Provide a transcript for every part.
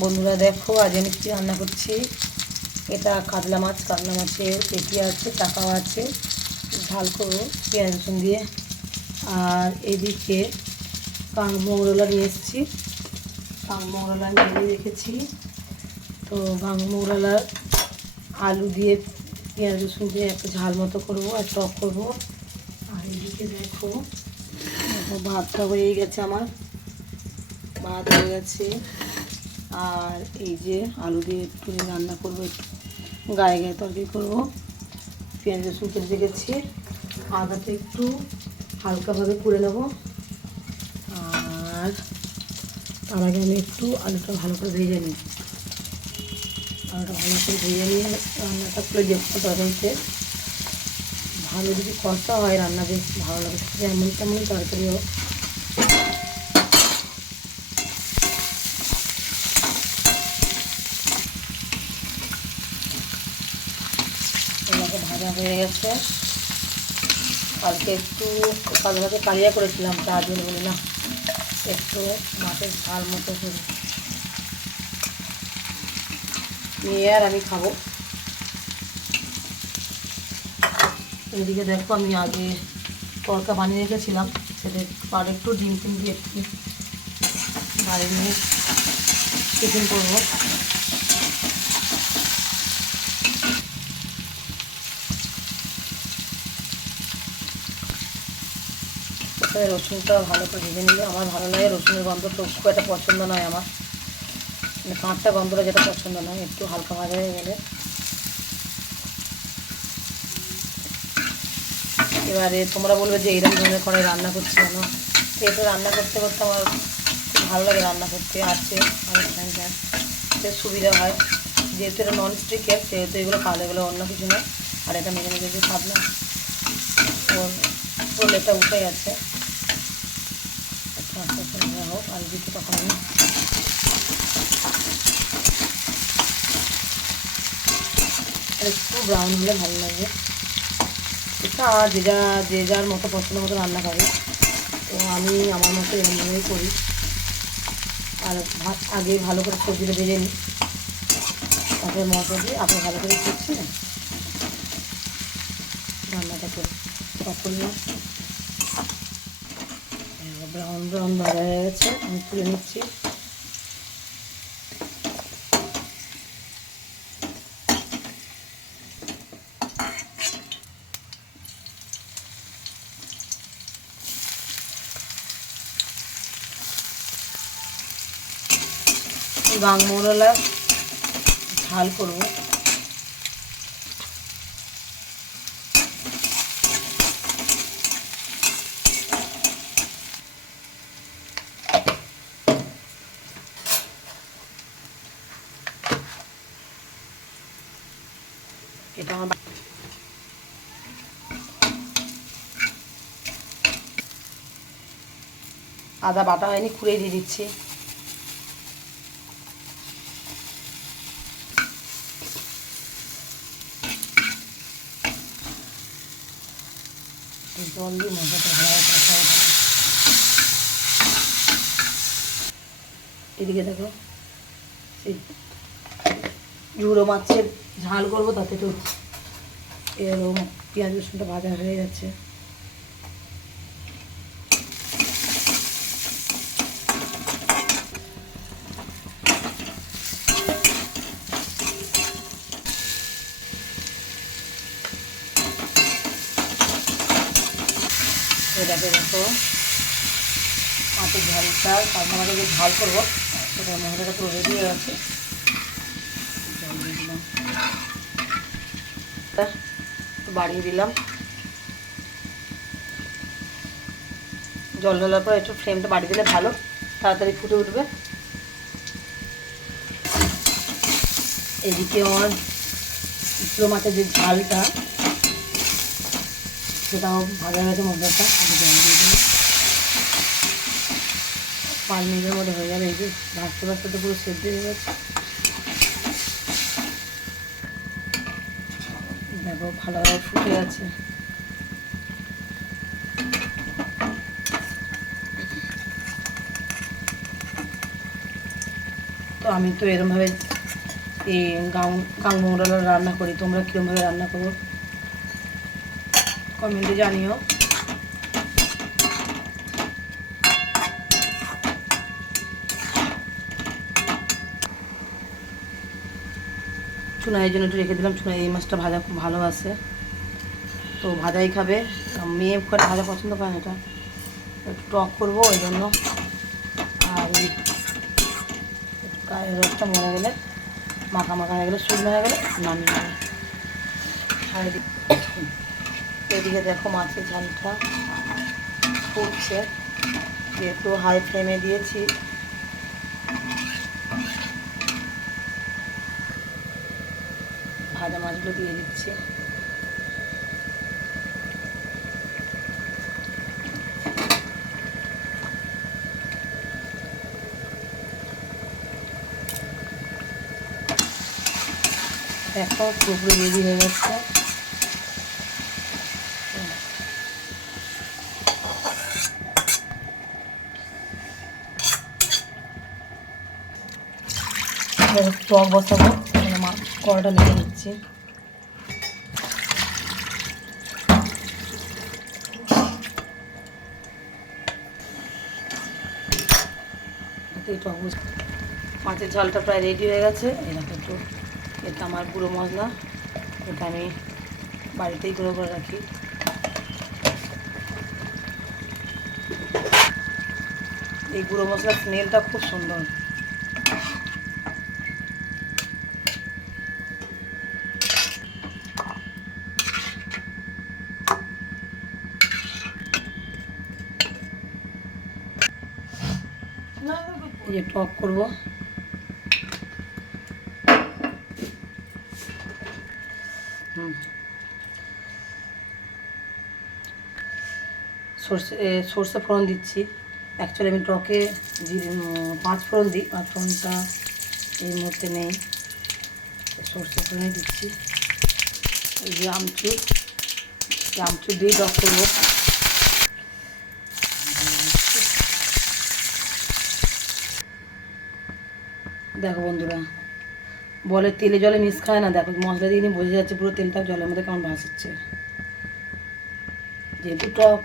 বন্ধুরা দেখো আজ আমি কী রান্না করছি। এটা কাতলা মাছ, কাতলা মাছের পেটি আছে, টাকাও আছে, ঝাল করবো পেঁয়াজ রসুন দিয়ে। আর এদিকে মৌরলা নিয়ে এসেছি, মৌরলা নিয়ে রেখেছি। তো মৌরলা আলু দিয়ে পেঁয়াজ রসুন দিয়ে একটা ঝাল মতো করবো আর টক করবো। আর এদিকে দেখো ভাতটা হয়ে গেছে, আমার ভাত হয়ে গেছে। আর এই যে আলু দিয়ে একটু রান্না করবো, একটু গায়ে গায়ে তরকারি করবো। পেঁয়াজ রসুন কেটে রেখেছি, আদাটা একটু হালকাভাবে করে নেব। আর তার আগে আমি একটু আলুটা ভালো করে ভেজে নিই। আলুটা ভালো করে ভেজে নিয়ে রান্নাটা করে দেখবো। তরকারিতে ভালো যদি কষা হয় রান্না বেশ ভালো লাগে, যেমন তেমন তরকারি হোক। ভাজা হয়ে গেছে। কালকে একটু কালকে কালিয়া করেছিলাম, তার জন্য বলি না একটু মাছের ঝাল মতো করে নিয়ে আর আমি খাবো। এদিকে দেখো আমি আগে তরকা বানিয়ে রেখেছিলাম, সেটা আর একটু ডিম টিম দিয়ে একটু বাড়ি নিয়ে টিফিন করবো। রসুনটা ভালো করে ভেজে নিলে আমার ভালো লাগে। রসুনের গন্ধটা খুব একটা পছন্দ নয় আমার, মানে কাঁচটা গন্ধটা যেটা পছন্দ নয়, একটু হালকা ভাজা হয়ে গেলে। এবারে তোমরা বলবে যে এইরকম ধরনের করে রান্না করছি কেন। তো এটা রান্না করতে করতে আমার খুব ভালো লাগে রান্না করতে। আছে অনেক ফ্যান সুবিধা হয়, যেহেতু এটা ননস্টিকের, সেহেতু এগুলো ভালো, এগুলো অন্য কিছু নয়। আর এটা মেজে মেজে যে ভাবলাম ওর এটা উঠে গেছে, হোক। আর দিতে তখন আমি একটু ব্রাউন হলে ভালো লাগে। এটা যে যার মতো পছন্দ মতো রান্না করে, তো আমি আমার মতো এরকমভাবেই করি। আর ভাত আগে ভালো করে সবজিটা ভেজে নিই, তারপরে মশলা দিয়ে আপনি ভালো করে করছি রান্নাটা করে তখন না। ব্রাউন ব্রাউন ভাজা হয়ে গেছে, আমি তুলে নিচ্ছি। মৌরলা ঝাল করবো। এটা আমার আদা বাটা হয়নি, খুঁড়ে দিয়ে দিচ্ছি। জল দিয়ে মশলাটা ভালো কষা। এদিকে দেখো সেই ঝুড়ো মাছের ঝাল করবো, তাতে তো এরকম পেঁয়াজ রসুনটা ভাজা হয়ে যাচ্ছে। এটাকে দেখো মাছের ঝালটা, কাঁচা মাছের যে ঝাল করবো সেটা মশলাটা পুরো রেডি হয়ে গেছে। জল দিয়ে দিলাম, বাড়িয়ে দিলাম। জল ঢালার পর একটু ফ্লেমটা বাড়িয়ে দিলে ভালো, তাড়াতাড়ি ফুটে উঠবে। এদিকে আমার ইচড়ো মাছের যে ঝালটা সেটাও ভাজা গেছে মশলাটা, জল দিয়ে দিলাম। 5 মিনিটের মধ্যে হয়ে যাবে। এই যে ভাজতে ভাজতে তো পুরো সেদ্ধ হয়ে গেছে, দেখো ভালোভাবে ফুটে গেছে। তো আমি তো এরমভাবে এই গাং মোগলা রান্না করি। তোমরা কীরমভাবে রান্না করো কমেন্টে জানিও। চুনাইয়ের জন্য একটু রেখে দিলাম। চুনাই এই মাছটা ভাজা খুব ভালোবাসে, তো ভাজাই খাবে। মেয়ে করে ভাজা পছন্দ করে না, এটা একটু টক করবো ওই জন্য। আর এই গায়ের রসটা মরে গেলে, মাখা মাখা হয়ে গেলে, শুকনো হয়ে গেলে নামিয়ে নেবে। আর এদিকে দেখো মাছের ঝালটা ফুটছে, যেহেতু হাই ফ্লেমে দিয়েছি। ভাজা মাছগুলো দিয়ে দিচ্ছি। দেখো পুরোপুরি রেডি হয়ে গেছে। টক বসাবো, মাছ কড়াটা নেড়ে নিচ্ছি। টক মাছের ঝালটা প্রায় রেডি হয়ে গেছে। এরকম একটু, এটা আমার গুঁড়ো মশলা, এটা আমি বাড়িতেই গুঁড়ো করে রাখি। এই গুঁড়ো মশলার স্মেলটা খুব সুন্দর। এই যে টক করবো, সর্ষে ফোড়ন দিচ্ছি। অ্যাকচুয়ালি আমি টকে 5 ফোড়ন দিই, 5 ফোড়নটা এই মুহূর্তে নেই, সর্ষে ফোড়নে দিচ্ছি। এই যে আমচুর দিয়ে টক করবো। দেখো বন্ধুরা, বলে তেলে জলে মিশ খায় না, দেখো মশলা দিয়ে নিয়ে বোঝা যাচ্ছে পুরো তেলটা জলের মধ্যে কেমন ভাসাচ্ছে। যেহেতু টক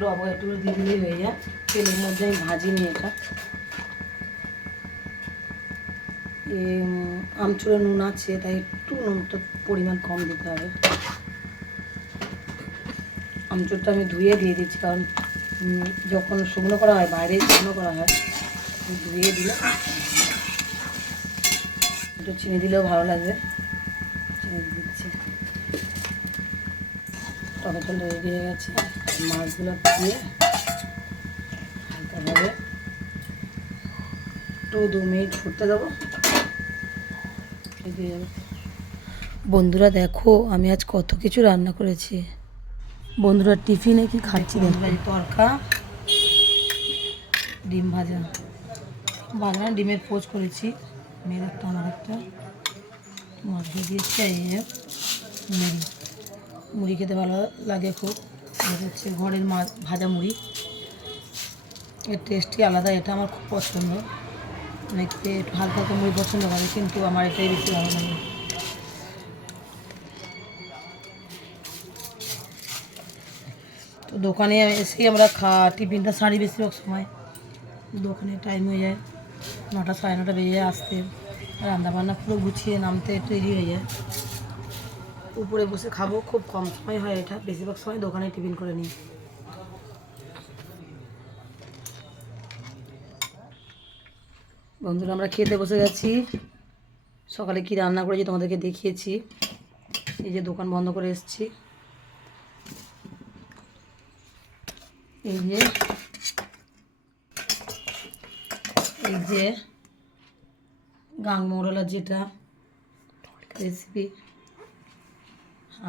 ডব একটু দিয়ে দিলেই হয়ে যায়। তেলের মধ্যে আমি ভাজিনি এটা। আমচুরে নুন আছে, তাই একটু নুনটা পরিমাণ কম দিতে হবে। আমচুরটা আমি ধুয়ে দিয়ে দিচ্ছি, কারণ যখন শুকনো করা হয়, বাইরে শুকনো করা হয়, ধুয়ে দিলে একটু চিনি দিলেও ভালো লাগবে। চিনি দিচ্ছি। টমেটো জল রেডি হয়ে গেছে। মাছগুলো দিয়ে হালকাভাবে একটু 2 মিনিট ফুটতে দেবো। বন্ধুরা দেখো আমি আজ কত কিছু রান্না করেছি। বন্ধুরা টিফিনে কি খাচ্ছি দেখো, তরকা, ডিম ভাজা, ডিমের পোচ করেছি, মেয়ের একটা আমার একটা, মাছ দিয়ে দিয়েছি। এই মুড়ি, মুড়ি খেতে ভালো লাগে খুব। এটা হচ্ছে ঘরের মাছ ভাজা মুড়ি, এর টেস্টই আলাদা। এটা আমার খুব পছন্দ। অনেকে একটু হালকা হালকা মুড়ি পছন্দ করে, কিন্তু আমার এটাই বেশি ভালো লাগে। তো দোকানে এসেই আমরা টিফিনটা সারি বেশিরভাগ সময়। দোকানে টাইম হয়ে যায় 9টা, 9:30 বেজে যায় আসতে। রান্নাবান্না পুরো গুছিয়ে নামতে তৈরি হয়ে যায়। উপরে বসে খাবো, খুব কম সময় হয় এটা, বেশিরভাগ সময় দোকানে টিফিন করে নিই। বন্ধুরা আমরা খেতে বসে গেছি। সকালে কি রান্না করেছি তোমাদেরকে দেখিয়েছি। এই যে দোকান বন্ধ করে এসেছি। এই যে গাং মোড়লা যেটা রেসিপি,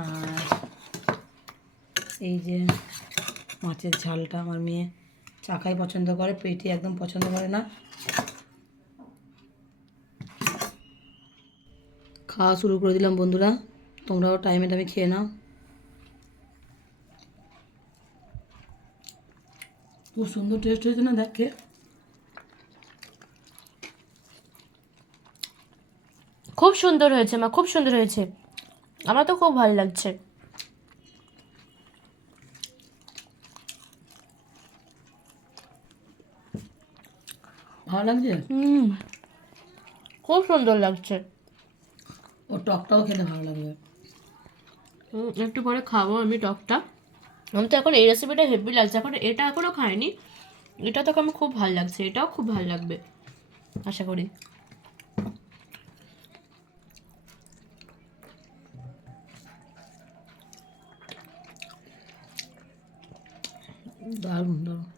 আর এই যে মাছের ঝালটা আমার মেয়ে চাকাই পছন্দ করে, পেটি একদম পছন্দ করে না। খাওয়া শুরু করে দিলাম বন্ধুরা, তোমরাও টাইমে টাইমে খেয়ে নাও। খুব সুন্দর টেস্ট হয়েছে না দেখে। খুব সুন্দর হয়েছে মা, খুব সুন্দর হয়েছে, আমার তো খুব ভালো লাগছে। ভালো লাগছে? খুব সুন্দর লাগছে। ও টকটাও খেতে ভালো লাগবে। একটু পরে খাবো আমি টকটা। আমি তো এখন এই রেসিপিটা হেভি লাগছে, এখন এটা এখনো খাইনি, এটা তো আমার খুব ভালো লাগছে, এটাও খুব ভালো লাগবে আশা করি। দারুণ দারুণ।